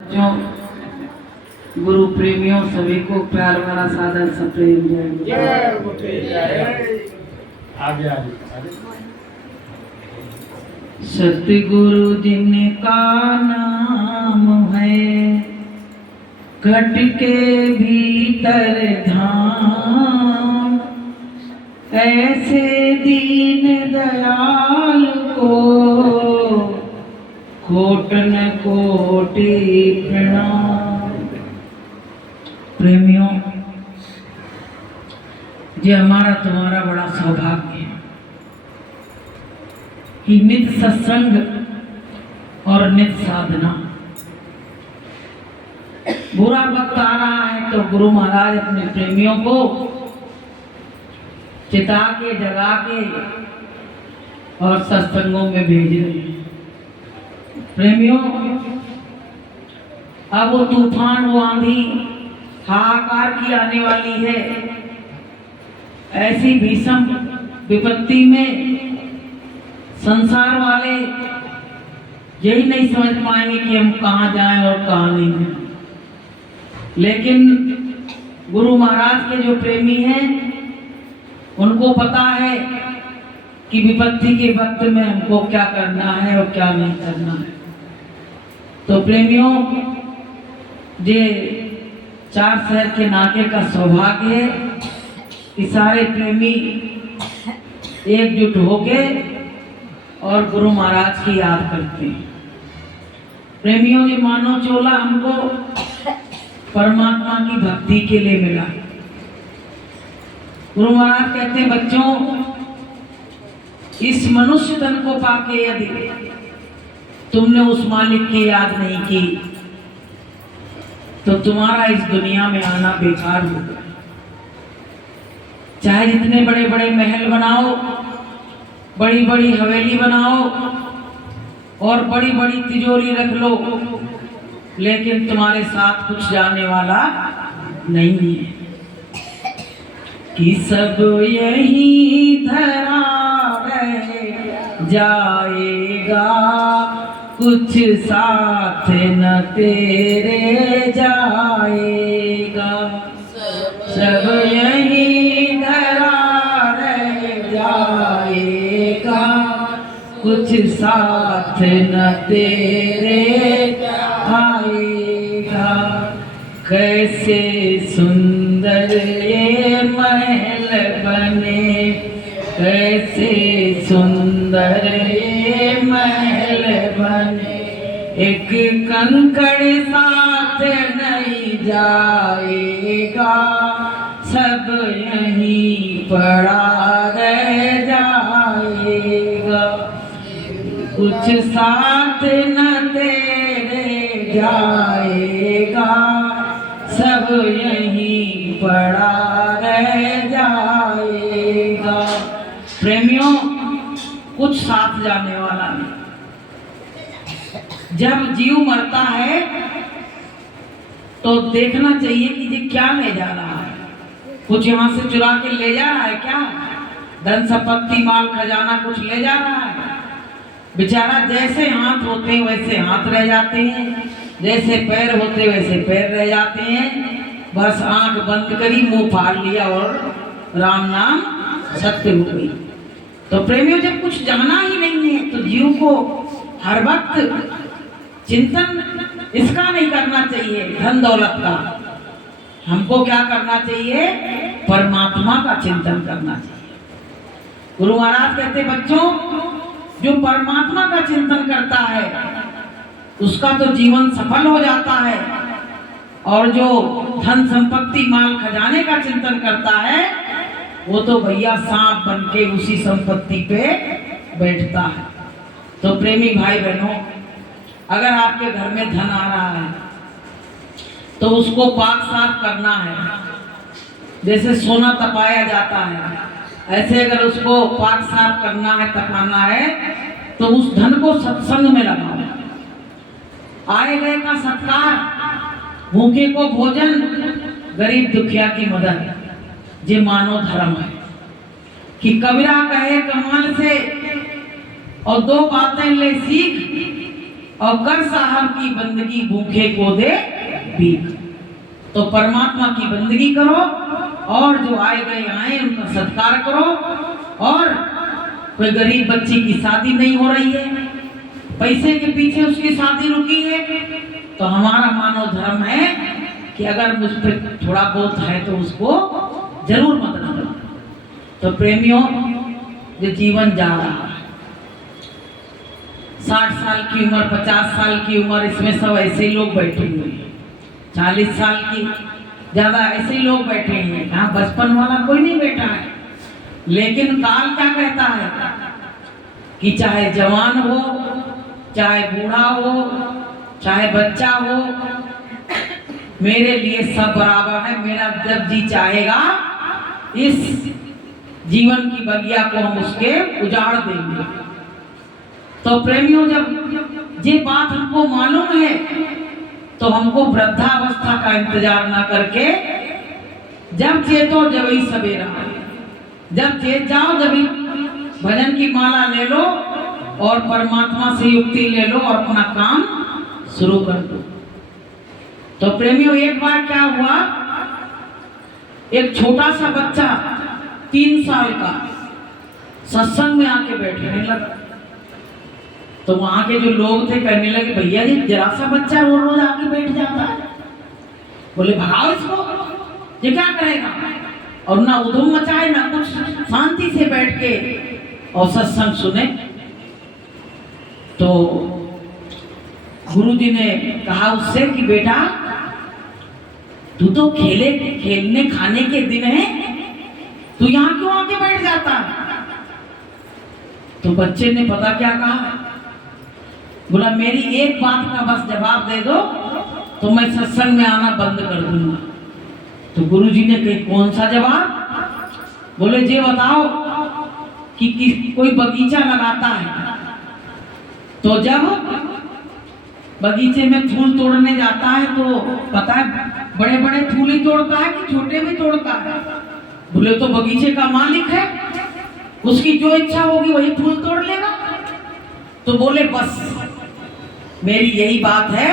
जो गुरु प्रेमियों सभी को प्यार भरा सादर सप्रेम जय। आगे सतगुरु जिनका नाम है घट के भीतर धाम, ऐसे दीन दयाल को कोट न कोटि प्रणाम। प्रेमियों, ये हमारा तुम्हारा बड़ा सौभाग्य है कि नित सत्संग और नित साधना। बुरा वक्त आ रहा है तो गुरु महाराज अपने प्रेमियों को चिता के जगा के और सत्संगों में भेज रहे हैं। प्रेमियों, अब वो तूफान, वो आंधी हाहाकार की आने वाली है। ऐसी भीषण विपत्ति में संसार वाले यही नहीं समझ पाएंगे कि हम कहाँ जाएं और कहाँ नहीं जाएं। लेकिन गुरु महाराज के जो प्रेमी हैं उनको पता है कि विपत्ति के वक्त में हमको क्या करना है और क्या नहीं करना है। तो प्रेमियों, ये चार शहर के नाके का सौभाग्य है कि सारे प्रेमी एकजुट होके और गुरु महाराज की याद करते हैं। प्रेमियों, ये मानो चोला हमको परमात्मा की भक्ति के लिए मिला। गुरु महाराज कहते हैं, बच्चों, इस मनुष्य तन को पाके यदि तुमने उस मालिक की याद नहीं की तो तुम्हारा इस दुनिया में आना बेकार होगा। चाहे जितने बड़े बड़े महल बनाओ, बड़ी बड़ी हवेली बनाओ और बड़ी बड़ी तिजोरी रख लो, लेकिन तुम्हारे साथ कुछ जाने वाला नहीं है। कि सब यही धरा रह जाएगा, कुछ साथ न तेरे जाएगा। सब यही धरा रह जाएगा, कुछ साथ न तेरे आएगा। कैसे सुंदर ये महल बने, कैसे सुंदर ये महल बने, एक कंकड़ साथ नहीं जाएगा, सब यहीं पड़ा रह जाएगा। कुछ साथ न तेरे जाएगा, सब यहीं पड़ा रह जाएगा। प्रेमियों, कुछ साथ जाने वाला नहीं। जब जीव मरता है तो देखना चाहिए कि ये क्या ले जा रहा है। कुछ यहाँ से चुरा के ले जा रहा है क्या? धन संपत्ति माल खजाना कुछ ले जा रहा है? बेचारा जैसे हाथ होते वैसे हाथ रह जाते हैं, जैसे पैर होते वैसे पैर रह जाते हैं। बस आंख बंद करी, मुंह फाड़ लिया और राम नाम सत्य हो गई। तो प्रेमियों, जब कुछ जाना ही नहीं है तो जीव को हर वक्त चिंतन इसका नहीं करना चाहिए धन दौलत का। हमको क्या करना चाहिए? परमात्मा का चिंतन करना चाहिए। गुरु महाराज कहते, बच्चों, जो परमात्मा का चिंतन करता है उसका तो जीवन सफल हो जाता है, और जो धन संपत्ति माल खजाने का चिंतन करता है वो तो भैया सांप बन के उसी संपत्ति पे बैठता है। तो प्रेमी भाई बहनों, अगर आपके घर में धन आ रहा है तो उसको पाक साफ करना है। जैसे सोना तपाया जाता है, ऐसे अगर उसको पाक साफ करना है, तपाना है, तो उस धन को सत्संग में लगाओ। आए गए का सत्कार, भूखे को भोजन, गरीब दुखिया की मदद, ये मानव धर्म है। कि कबीरा कहे कमाल से और दो बातें ले सीख, और कर साहब की बंदगी भूखे को दे भीख। तो परमात्मा की बंदगी करो और जो आए गए आए उनका सत्कार करो। और कोई गरीब बच्ची की शादी नहीं हो रही है, पैसे के पीछे उसकी शादी रुकी है, तो हमारा मानव धर्म है कि अगर मुझ पर थोड़ा बहुत है तो उसको जरूर मदद करो। तो प्रेमियों, जो जीवन जा रहा है, 60 साल की उम्र, 50 साल की उम्र, इसमें सब ऐसे ही लोग बैठे हुए हैं। 40 साल की ज्यादा ऐसे ही लोग बैठे हैं, यहाँ 55 वाला कोई नहीं बैठा है। लेकिन काल क्या कहता है कि चाहे जवान हो, चाहे बूढ़ा हो, चाहे बच्चा हो, मेरे लिए सब बराबर है। मेरा जब जी चाहेगा इस जीवन की बगिया को हम उसके उजाड़ देंगे। तो प्रेमियों, जब ये बात हमको मालूम है तो हमको वृद्धावस्था का इंतजार ना करके जब चेतो जब ही सवेरा, जब चेत जाओ जब ही भजन की माला ले लो और परमात्मा से युक्ति ले लो और अपना काम शुरू कर दो। तो प्रेमियों, एक बार क्या हुआ, एक छोटा सा बच्चा 3 साल का सत्संग में आके बैठने लगा। तो वहां के जो लोग थे कहने लगे, भैया जी जरा सा बच्चा रोज रोज आके बैठ जाता है। बोले भगाओ इसको, ये क्या करेगा। और ना उधम मचाए ना कुछ, शांति से बैठ के और सत्संग सुने। तो गुरु जी ने कहा उससे कि बेटा, तू तो खेलने खाने के दिन है, तू यहाँ क्यों आके बैठ जाता है। तो बच्चे ने पता क्या कहा, बोला मेरी एक बात का बस जवाब दे दो तो मैं सत्संग में आना बंद कर दूंगा। तो गुरुजी ने कही कौन सा जवाब। बोले ये बताओ कि कोई बगीचा लगाता है, तो जब बगीचे में फूल तोड़ने जाता है तो पता है बड़े बड़े फूल ही तोड़ता है कि छोटे भी तोड़ता है। बोले तो बगीचे का मालिक है, उसकी जो इच्छा होगी वही फूल तोड़ लेगा। तो बोले बस मेरी यही बात है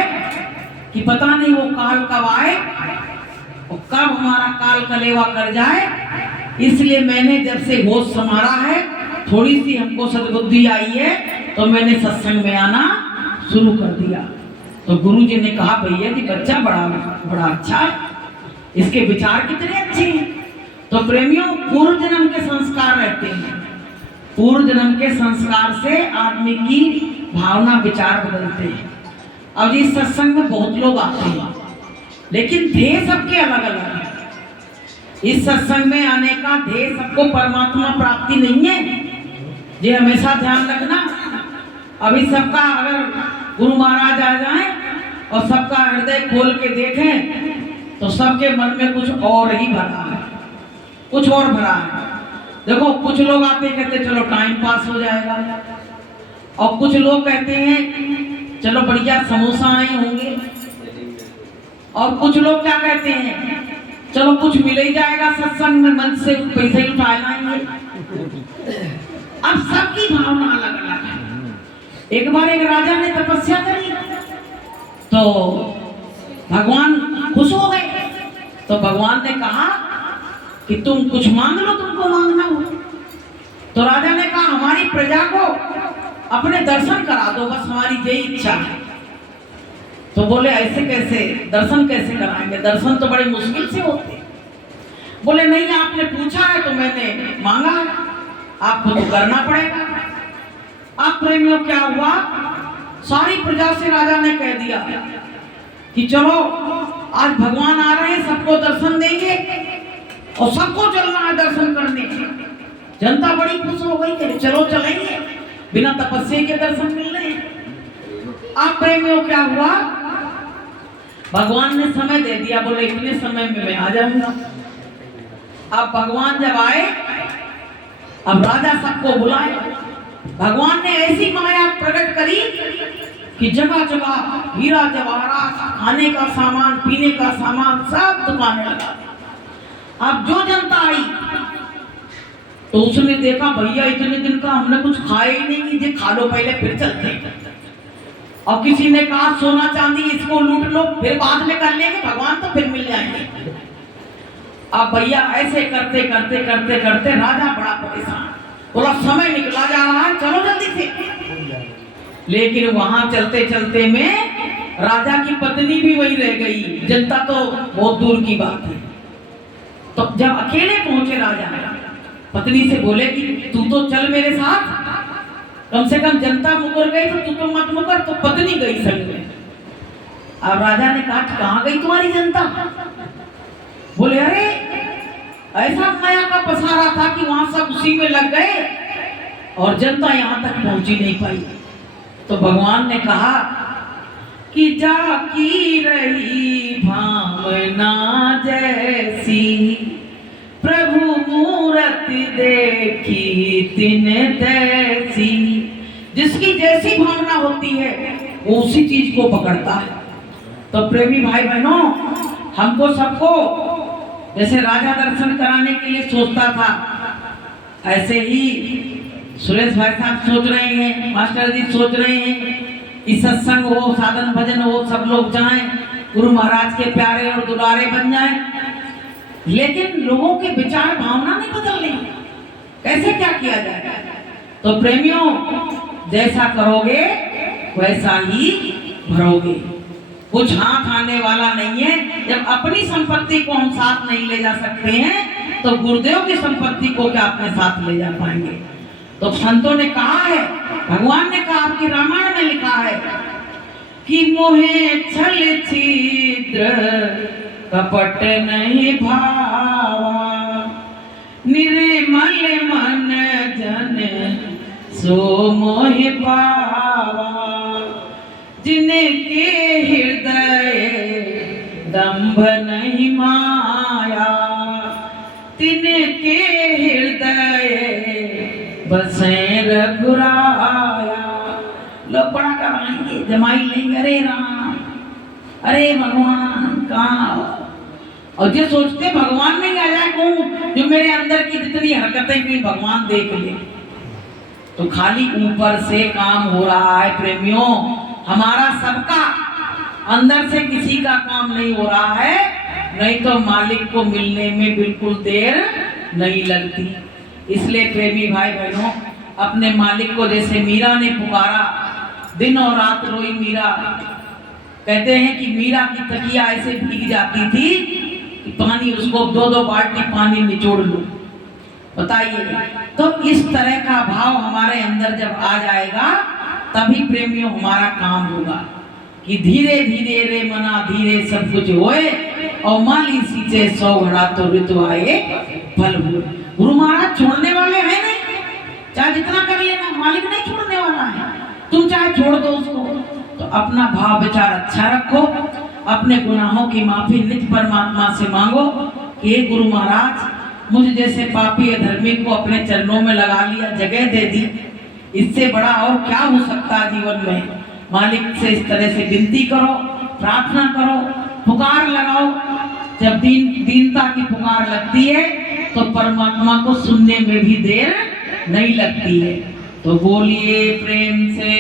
कि पता नहीं वो काल कब आए और कब हमारा काल कलेवा कर जाए, इसलिए मैंने जब से होश संभाला है, थोड़ी सी हमको सद्बुद्धि आई है, तो मैंने सत्संग में आना शुरू कर दिया। तो गुरु जी ने कहा भैया जी बच्चा बड़ा अच्छा है, इसके विचार कितने अच्छे हैं। तो प्रेमियों, पूर्व जन्म के संस्कार रहते हैं, पूर्व जन्म के संस्कार से आदमी की भावना विचार बदलते हैं। अब इस सत्संग में बहुत लोग आते हैं, लेकिन ध्येय सबके अलग अलग है। इस सत्संग में आने का ध्येय सबको परमात्मा प्राप्ति नहीं है, ये हमेशा ध्यान रखना। अभी सबका अगर गुरु महाराज आ जाए और सबका हृदय खोल के देखें तो सबके मन में कुछ और ही भरा है, कुछ और भरा है। देखो कुछ लोग आते कहते चलो टाइम पास हो जाएगा, और कुछ लोग कहते हैं चलो बढ़िया समोसा आए होंगे, और कुछ लोग क्या कहते हैं चलो कुछ मिल ही जाएगा सत्संग में, मंच से पैसे उठा लाएंगे। अब सबकी भावना अलग अलग है। एक बार एक राजा ने तपस्या करी तो भगवान खुश हो गए। तो भगवान ने कहा कि तुम कुछ मांग लो, तुमको मांगना हो। तो राजा ने कहा हमारी प्रजा को अपने दर्शन करा दो, बस हमारी यही इच्छा है। तो बोले ऐसे कैसे, दर्शन कैसे कराएंगे, दर्शन तो बड़े मुश्किल से होते। बोले नहीं, आपने पूछा है तो मैंने मांगा है, आपको तो करना पड़ेगा। अब प्रेमियों क्या हुआ, सारी प्रजा से राजा ने कह दिया कि चलो आज भगवान आ रहे हैं, सबको दर्शन देंगे और सबको चलना है दर्शन करने। जनता बड़ी खुश हो गई कि चलो चलेंगे, बिना तपस्या के दर्शन मिल रहे हैं। अब प्रेमियों क्या हुआ, भगवान ने समय दे दिया, बोले इतने समय में मैं आ जाऊंगा। अब भगवान जब आए, अब राजा सबको बुलाए। भगवान ने ऐसी माया प्रकट करी कि जगह जगह हीरा जवाहरात, खाने का सामान, पीने का सामान सब दुकानें लगा। अब जो जनता आई तो उसने देखा भैया इतने दिन का हमने कुछ खाया ही नहीं, ये खा लो पहले फिर चलते। और किसी ने कहा सोना चांदी इसको लूट लो, फिर बाद में कर लेंगे, भगवान तो फिर मिल जाएंगे। अब भैया ऐसे करते करते करते करते राजा बड़ा परेशान, बोला समय निकला जा रहा है, चलो जल्दी से। लेकिन वहां चलते चलते में राजा की पत्नी भी वही रह गई, जनता तो बहुत दूर की बात है। तो जब अकेले पहुंचे राजा, पत्नी से बोले कि तू तो चल मेरे साथ, कम से कम जनता मुकर गई तो तू तो मत मुकर। तो पत्नी गई संग में। अब राजा ने कहा कहाँ गई तुम्हारी जनता? बोले अरे ऐसा माया का पसारा था कि वहां सब उसी में लग गए और जनता यहाँ तक पहुंची नहीं पाई। तो भगवान ने कहा कि जाकी रही भावना जैसी, प्रभु मूरत देखी तिन तैसी। जिसकी जैसी भावना होती है वो उसी चीज को पकड़ता है। तो प्रेमी भाई बहनों, हमको सबको जैसे राजा दर्शन कराने के लिए सोचता था, ऐसे ही सुरेश भाई साहब सोच रहे हैं, मास्टर जी सोच रहे हैं कि सत्संग हो, साधन भजन हो, सब लोग जाएं, गुरु महाराज के प्यारे और दुलारे बन जाएं। लेकिन लोगों के विचार भावना नहीं बदल रही, कैसे क्या किया जाए? तो प्रेमियों, जैसा करोगे वैसा ही भरोगे। कुछ हाथ आने वाला नहीं है। जब अपनी संपत्ति को हम साथ नहीं ले जा सकते हैं तो गुरुदेव की संपत्ति को क्या अपने साथ ले जा पाएंगे? तो संतों ने कहा है, भगवान ने कहा, आपकी रामायण में लिखा है कि मोहे छल छिद्र कपट नहीं भावा, निर्मल मन जन सो मोहि पावा। जिनके हृदय दंभ नहीं माया, तिनके हृदय बसे रघुराया। लोग बड़ा कराएंगे, जमाई लेंगे, अरे राम, अरे भगवान कहाँ? और जो सोचते भगवान नहीं आ जाए, कहूँ जो मेरे अंदर की जितनी हरकतें की भगवान देख ले। तो खाली ऊपर से काम हो रहा है प्रेमियों, हमारा सबका अंदर से किसी का काम नहीं हो रहा है। नहीं तो मालिक को मिलने में बिल्कुल देर नहीं लगती। इसलिए प्रेमी भाई बहनों, अपने मालिक को जैसे मीरा ने पुकारा, दिन और रात रोई मीरा। कहते हैं कि मीरा की तकिया ऐसे भीग जाती थी कि पानी, उसको 2-2 बाल्टी पानी निचोड़ लो। बताइए, तो इस तरह का भाव हमारे अंदर जब आ जाएगा तभी प्रेमियों हमारा काम होगा कि धीरे धीरे रे मना धीरे सब कुछ होए, और माली सींचे 100 घड़ा तो ऋतु आए फल हुए। गुरु महाराज छोड़ने वाले हैं नहीं, चाहे जितना कर लेना, मालिक नहीं छोड़ने वाला है। तुम चाहे छोड़ दो उसको, तो अपना भाव विचार अच्छा रखो, अपने गुनाहों की माफी नित्य परमात्मा से मांगो कि हे गुरु महाराज, मुझे जैसे पापी अधर्मी को अपने चरणों में लगा लिया, जगह दे दी, इससे बड़ा और क्या हो सकता है जीवन में? मालिक से इस तरह से विनती करो, प्रार्थना करो, पुकार लगाओ। जब दीनता की पुकार लगती है तो परमात्मा को सुनने में भी देर नहीं लगती है। तो बोलिए प्रेम से।